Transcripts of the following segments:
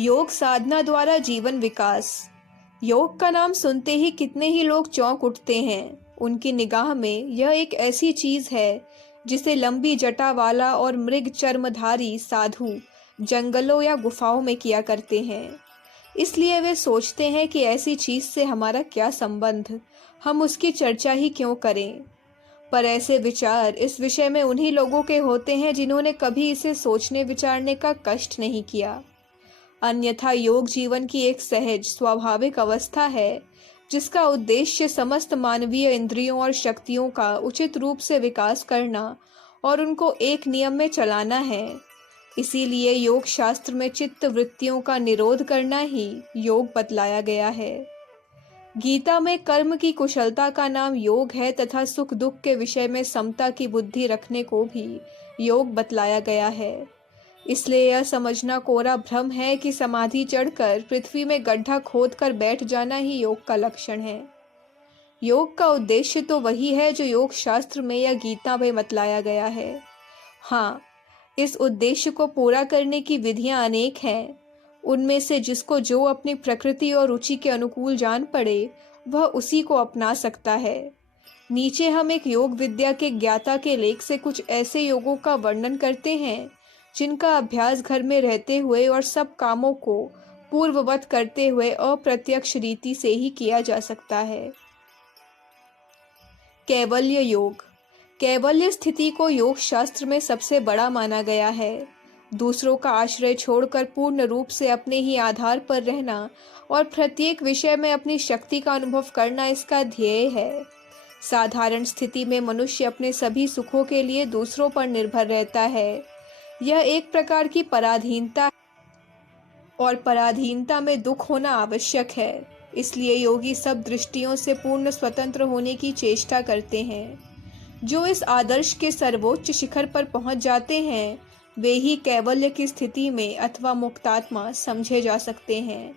योग साधना द्वारा जीवन विकास। योग का नाम सुनते ही कितने ही लोग चौंक उठते हैं। उनकी निगाह में यह एक ऐसी चीज है जिसे लंबी जटा वाला और मृग चर्मधारी साधु जंगलों या गुफाओं में किया करते हैं। इसलिए वे सोचते हैं कि ऐसी चीज से हमारा क्या संबंध, हम उसकी चर्चा ही क्यों करें। पर ऐसे विचार इस विषय में उन्हीं लोगों के होते हैं जिन्होंने कभी इसे सोचने विचारने का कष्ट नहीं किया। अन्यथा योग जीवन की एक सहज स्वाभाविक अवस्था है जिसका उद्देश्य समस्त मानवीय इंद्रियों और शक्तियों का उचित रूप से विकास करना और उनको एक नियम में चलाना है। इसीलिए योग शास्त्र में चित्त वृत्तियों का निरोध करना ही योग बतलाया गया है। गीता में कर्म की कुशलता का नाम योग है तथा सुख दुख के विषय में समता की बुद्धि रखने को भी योग बतलाया गया है। इसलिए यह समझना कोरा भ्रम है कि समाधि चढ़कर पृथ्वी में गड्ढा खोदकर बैठ जाना ही योग का लक्षण है। योग का उद्देश्य तो वही है जो योग शास्त्र में या गीता में बतलाया गया है। हाँ, इस उद्देश्य को पूरा करने की विधियां अनेक हैं। उनमें से जिसको जो अपनी प्रकृति और रुचि के अनुकूल जान पड़े वह उसी को अपना सकता है। नीचे हम एक योग विद्या के ज्ञाता के लेख से कुछ ऐसे योगों का वर्णन करते हैं जिनका अभ्यास घर में रहते हुए और सब कामों को पूर्ववत करते हुए अप्रत्यक्ष रीति से ही किया जा सकता है। कैवल्य योग। कैवल्य स्थिति को योग शास्त्र में सबसे बड़ा माना गया है। दूसरों का आश्रय छोड़कर पूर्ण रूप से अपने ही आधार पर रहना और प्रत्येक विषय में अपनी शक्ति का अनुभव करना इसका ध्येय है। साधारण स्थिति में मनुष्य अपने सभी सुखों के लिए दूसरों पर निर्भर रहता है। यह एक प्रकार की पराधीनता है और पराधीनता में दुख होना आवश्यक है। इसलिए योगी सब दृष्टियों से पूर्ण स्वतंत्र होने की चेष्टा करते हैं। जो इस आदर्श के सर्वोच्च शिखर पर पहुंच जाते हैं वे ही कैवल्य की स्थिति में अथवा मुक्तात्मा समझे जा सकते हैं।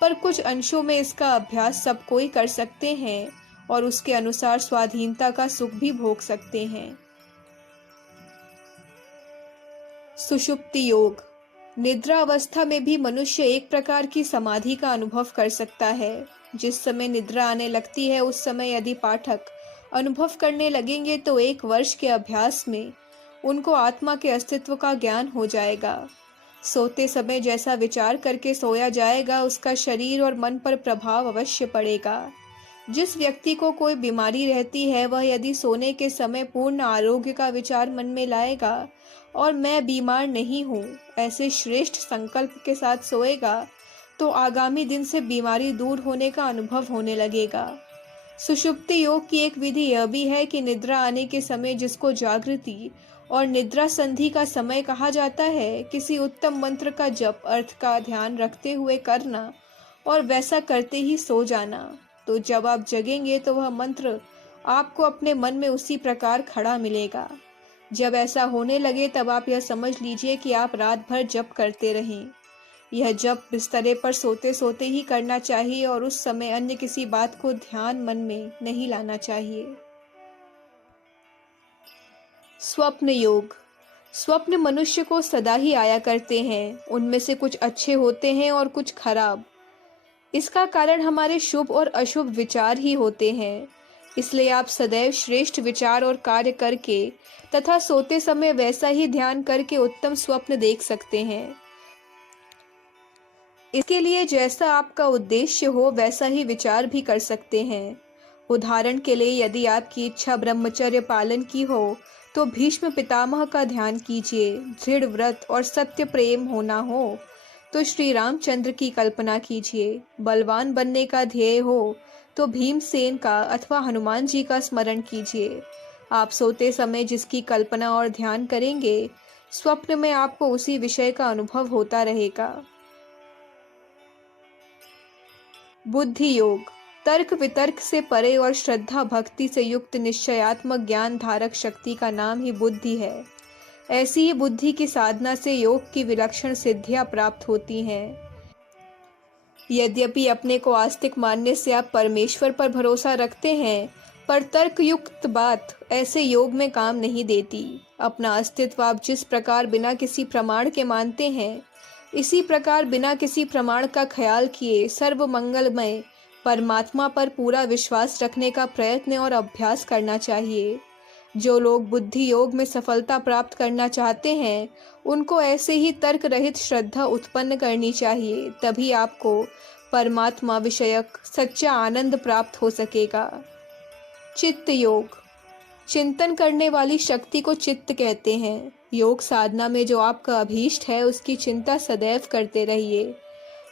पर कुछ अंशों में इसका अभ्यास सब कोई कर सकते हैं और उसके अनुसार स्वाधीनता का सुख भी भोग सकते हैं। सुषुप्ति योग। निद्रा अवस्था में भी मनुष्य एक प्रकार की समाधि का अनुभव कर सकता है। जिस समय निद्रा आने लगती है उस समय यदि पाठक अनुभव करने लगेंगे तो 1 वर्ष के अभ्यास में उनको आत्मा के अस्तित्व का ज्ञान हो जाएगा। सोते समय जैसा विचार करके सोया जाएगा उसका शरीर और मन पर प्रभाव अवश्य पड़ेगा। जिस व्यक्ति को कोई बीमारी रहती है वह यदि सोने के समय पूर्ण आरोग्य का विचार मन में लाएगा और मैं बीमार नहीं हूँ ऐसे श्रेष्ठ संकल्प के साथ सोएगा तो आगामी दिन से बीमारी दूर होने का अनुभव होने लगेगा। सुषुप्ति योग की एक विधि यह भी है कि निद्रा आने के समय जिसको जागृति और निद्रा संधि का समय कहा जाता है किसी उत्तम मंत्र का जप अर्थ का ध्यान रखते हुए करना और वैसा करते ही सो जाना। तो जब आप जगेंगे तो वह मंत्र आपको अपने मन में उसी प्रकार खड़ा मिलेगा। जब ऐसा होने लगे तब आप यह समझ लीजिए कि आप रात भर जप करते रहें। यह जप बिस्तरे पर सोते सोते ही करना चाहिए और उस समय अन्य किसी बात को ध्यान मन में नहीं लाना चाहिए। स्वप्न योग। स्वप्न मनुष्य को सदा ही आया करते हैं। उनमें से कुछ अच्छे होते हैं और कुछ खराब। इसका कारण हमारे शुभ और अशुभ विचार ही होते हैं। इसलिए आप सदैव श्रेष्ठ विचार और कार्य करके तथा सोते समय वैसा ही ध्यान करके उत्तम स्वप्न देख सकते हैं। इसके लिए जैसा आपका उद्देश्य हो वैसा ही विचार भी कर सकते हैं। उदाहरण के लिए यदि आपकी इच्छा ब्रह्मचर्य पालन की हो तो भीष्म पितामह का ध्यान कीजिए। दृढ़ व्रत और सत्य प्रेम होना हो तो श्री रामचंद्र की कल्पना कीजिए। बलवान बनने का ध्येय हो तो भीमसेन का अथवा हनुमान जी का स्मरण कीजिए। आप सोते समय जिसकी कल्पना और ध्यान करेंगे स्वप्न में आपको उसी विषय का अनुभव होता रहेगा। बुद्धि योग। तर्क वितर्क से परे और श्रद्धा भक्ति से युक्त निश्चयात्मक ज्ञान धारक शक्ति का नाम ही बुद्धि है। ऐसी ही बुद्धि की साधना से योग की विलक्षण सिद्धियां प्राप्त होती हैं। यद्यपि अपने को आस्तिक मानने से आप परमेश्वर पर भरोसा रखते हैं पर तर्क युक्त बात ऐसे योग में काम नहीं देती। अपना अस्तित्व आप जिस प्रकार बिना किसी प्रमाण के मानते हैं इसी प्रकार बिना किसी प्रमाण का ख्याल किए सर्वमंगलमय परमात्मा पर पूरा विश्वास रखने का प्रयत्न और अभ्यास करना चाहिए। जो लोग बुद्धि योग में सफलता प्राप्त करना चाहते हैं, उनको ऐसे ही तर्क रहित श्रद्धा उत्पन्न करनी चाहिए, तभी आपको परमात्मा विषयक सच्चा आनंद प्राप्त हो सकेगा। चित्त योग। चिंतन करने वाली शक्ति को चित्त कहते हैं। योग साधना में जो आपका अभीष्ट है उसकी चिंता सदैव करते रहिए,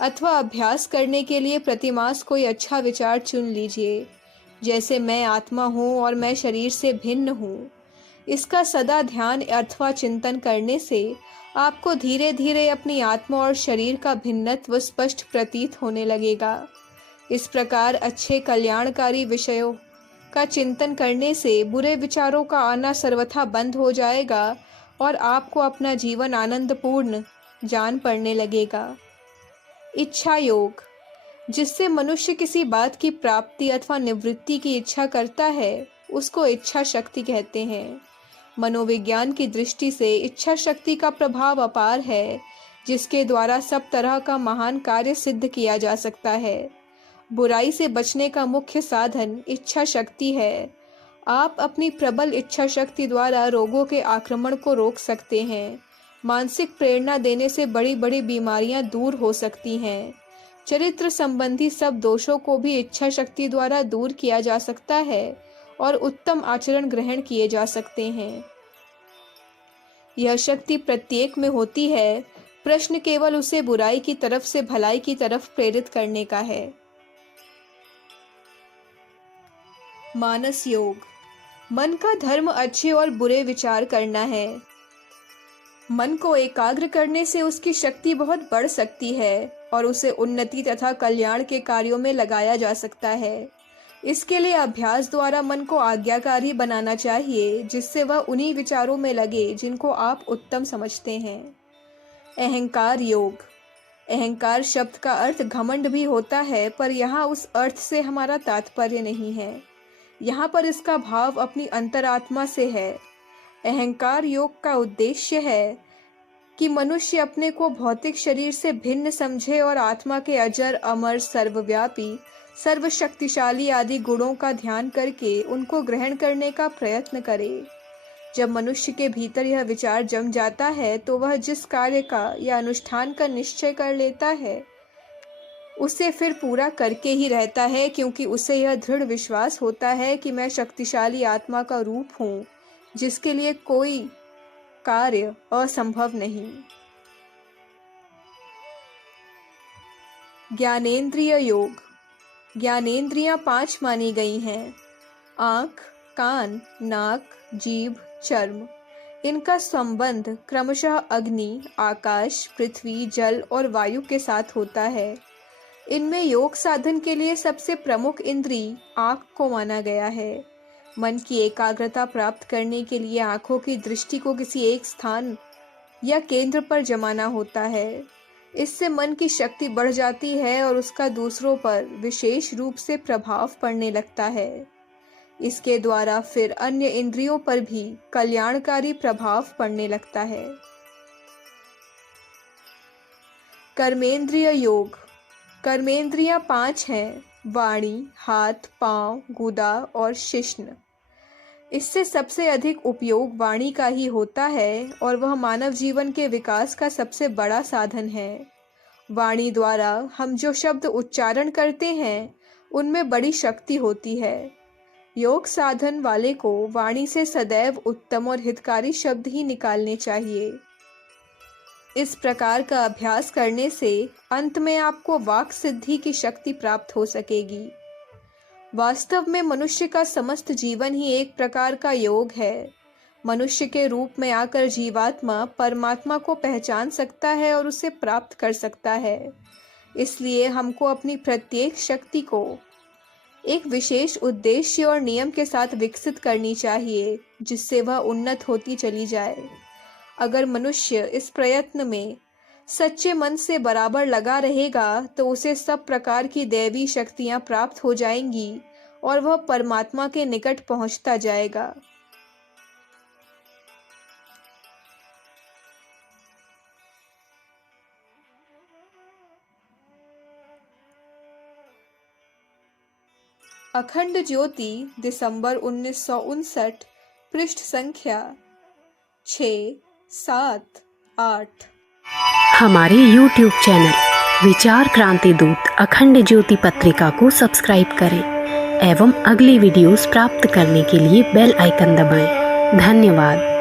अथवा अभ्यास करने के लिए प्रतिमास कोई अच्छा विचार चुन लीजिए, जैसे मैं आत्मा हूँ और मैं शरीर से भिन्न हूँ। इसका सदा ध्यान अथवा चिंतन करने से आपको धीरे धीरे अपनी आत्मा और शरीर का भिन्नत्व स्पष्ट प्रतीत होने लगेगा। इस प्रकार अच्छे कल्याणकारी विषयों का चिंतन करने से बुरे विचारों का आना सर्वथा बंद हो जाएगा और आपको अपना जीवन आनंदपूर्ण जान पड़ने लगेगा। इच्छा योग। जिससे मनुष्य किसी बात की प्राप्ति अथवा निवृत्ति की इच्छा करता है, उसको इच्छा शक्ति कहते हैं। मनोविज्ञान की दृष्टि से इच्छा शक्ति का प्रभाव अपार है, जिसके द्वारा सब तरह का महान कार्य सिद्ध किया जा सकता है। बुराई से बचने का मुख्य साधन इच्छा शक्ति है। आप अपनी प्रबल इच्छा शक्ति द्वारा रोगों के आक्रमण को रोक सकते हैं। मानसिक प्रेरणा देने से बड़ी बड़ी बीमारियां दूर हो सकती हैं। चरित्र संबंधी सब दोषों को भी इच्छा शक्ति द्वारा दूर किया जा सकता है और उत्तम आचरण ग्रहण किए जा सकते हैं। यह शक्ति प्रत्येक में होती है, प्रश्न केवल उसे बुराई की तरफ से भलाई की तरफ प्रेरित करने का है। मानस योग। मन का धर्म अच्छे और बुरे विचार करना है। मन को एकाग्र करने से उसकी शक्ति बहुत बढ़ सकती है और उसे उन्नति तथा कल्याण के कार्यों में लगाया जा सकता है। इसके लिए अभ्यास द्वारा मन को आज्ञाकारी बनाना चाहिए, जिससे वह उन्हीं विचारों में लगे जिनको आप उत्तम समझते हैं। अहंकार योग। अहंकार शब्द का अर्थ घमंड भी होता है, पर यहाँ उस अर्थ से हमारा तात्पर्य नहीं है। यहाँ पर इसका भाव अपनी अंतरात्मा से है। अहंकार योग का उद्देश्य है कि मनुष्य अपने को भौतिक शरीर से भिन्न समझे और आत्मा के अजर, अमर, सर्वव्यापी, सर्वशक्तिशाली आदि गुणों का ध्यान करके उनको ग्रहण करने का प्रयत्न करे। जब मनुष्य के भीतर यह विचार जम जाता है तो वह जिस कार्य का या अनुष्ठान का निश्चय कर लेता है उसे फिर पूरा करके ही रहता है, क्योंकि उसे यह दृढ़ विश्वास होता है कि मैं शक्तिशाली आत्मा का रूप हूँ, जिसके लिए कोई कार्य असंभव नहीं। ज्ञानेंद्रिय योग। ज्ञानेंद्रियां 5 मानी गई हैं। आँख, कान, नाक, जीभ, चर्म। इनका संबंध क्रमशः अग्नि, आकाश, पृथ्वी, जल और वायु के साथ होता है। इनमें योग साधन के लिए सबसे प्रमुख इंद्री आँख को माना गया है। मन की एकाग्रता प्राप्त करने के लिए आँखों की दृष्टि को किसी एक स्थान या केंद्र पर जमाना होता है। इससे मन की शक्ति बढ़ जाती है और उसका दूसरों पर विशेष रूप से प्रभाव पड़ने लगता है। इसके द्वारा फिर अन्य इंद्रियों पर भी कल्याणकारी प्रभाव पड़ने लगता है। कर्मेंद्रिय योग। कर्मेंद्रियां 5 हैं: वाणी, हाथ, पांव, गुदा और शिश्न। इससे सबसे अधिक उपयोग वाणी का ही होता है और वह मानव जीवन के विकास का सबसे बड़ा साधन है। वाणी द्वारा हम जो शब्द उच्चारण करते हैं उनमें बड़ी शक्ति होती है। योग साधन वाले को वाणी से सदैव उत्तम और हितकारी शब्द ही निकालने चाहिए। इस प्रकार का अभ्यास करने से अंत में आपको वाक् सिद्धि की शक्ति प्राप्त हो सकेगी। वास्तव में मनुष्य का समस्त जीवन ही एक प्रकार का योग है। मनुष्य के रूप में आकर जीवात्मा परमात्मा को पहचान सकता है और उसे प्राप्त कर सकता है। इसलिए हमको अपनी प्रत्येक शक्ति को एक विशेष उद्देश्य और नियम के साथ विकसित करनी चाहिए, जिससे वह उन्नत होती चली जाए। अगर मनुष्य इस प्रयत्न में सच्चे मन से बराबर लगा रहेगा तो उसे सब प्रकार की दैवी शक्तियां प्राप्त हो जाएंगी और वह परमात्मा के निकट पहुंचता जाएगा। अखंड ज्योति दिसंबर 1959, पृष्ठ संख्या 6, 7, 8। हमारे YouTube चैनल विचार क्रांति दूत अखंड ज्योति पत्रिका को सब्सक्राइब करें एवं अगली वीडियोस प्राप्त करने के लिए बेल आइकन दबाएं। धन्यवाद।